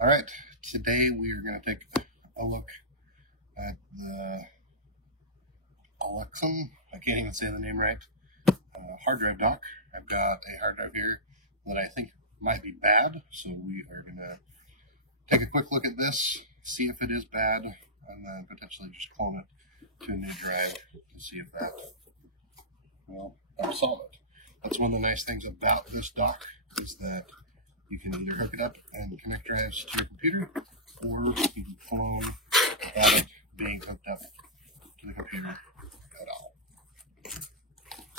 All right, today we are going to take a look at the Alacom, I can't even say the name right, hard drive dock. I've got a hard drive here that I think might be bad, so we are going to take a quick look at this, see if it is bad, and then potentially just clone it to a new drive to see if that will solve it. That's one of the nice things about this dock is that you can either hook it up and connect drives to your computer, or you can clone without it being hooked up to the computer at all.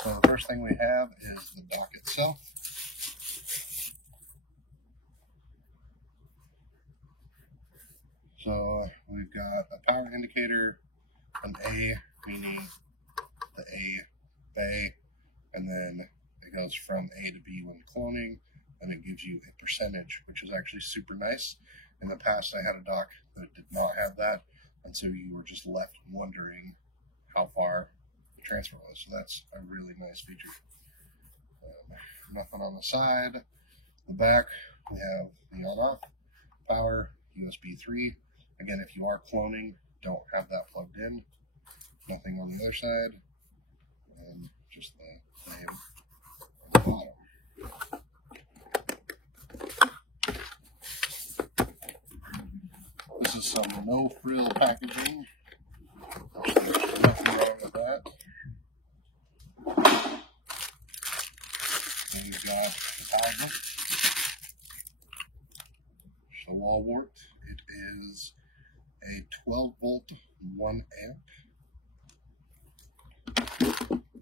So the first thing we have is the dock itself. So we've got a power indicator, an A, meaning the A bay, and then it goes from A to B when cloning, and it gives you a percentage, which is actually super nice. In the past, I had a dock that did not have that, and so you were just left wondering how far the transfer was. So that's a really nice feature. Nothing on the side. The back, we have the on-off, power, USB 3. Again, if you are cloning, don't have that plugged in. Nothing on the other side, and just the name on the bottom. This is some no-frill packaging. There's nothing wrong with that. Then we've got the power book. So wall wart. It is a 12 volt, 1 amp.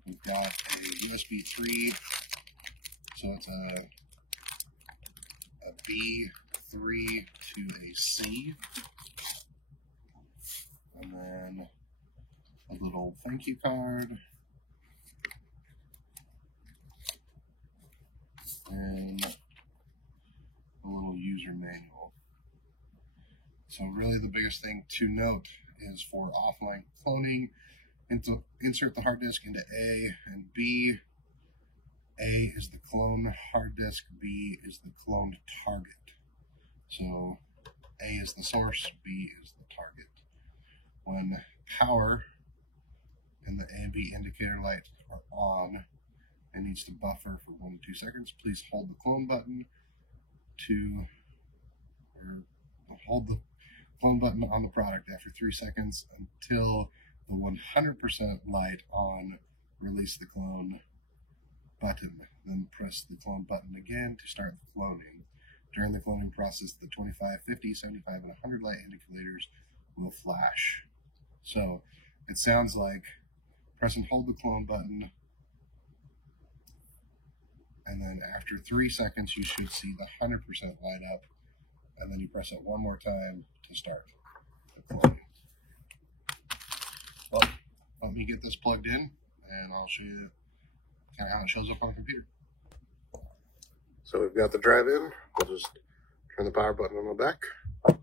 We've got a USB 3. So it's a B3 to a C. And then a little thank you card. And a little user manual. So really the biggest thing to note is for offline cloning, insert the hard disk into A and B. A is the clone hard disk, B is the cloned target. So A is the source, B is the target. When power and the A and B indicator light are on, it needs to buffer for 1 to 2 seconds. Please hold the clone button hold the clone button on the product after 3 seconds until the 100% light on. Release the clone button. Then press the clone button again to start the cloning. During the cloning process, the 25, 50, 75, and 100 light indicators will flash. So it sounds like press and hold the clone button, and then after 3 seconds you should see the 100% light up, and then you press it one more time to start the cloning. Well, let me get this plugged in and I'll show you kind of how it shows up on the computer. So we've got the drive in. We'll just turn the power button on the back, and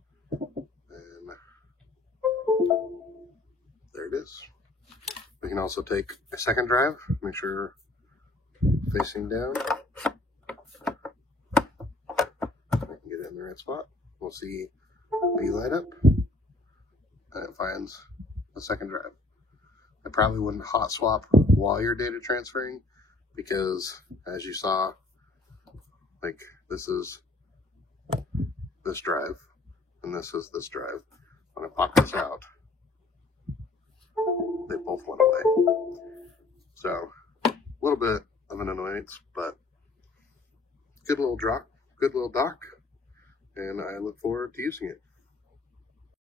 there it is. We can also take a second drive, make sure facing down. I can get it in the right spot. We'll see B light up, and it finds the second drive. I probably wouldn't hot swap while you're data transferring, because as you saw, like this is this drive and this is this drive. When I pop this out, they both went away. So a little bit of an annoyance, but good little dock, and I look forward to using it.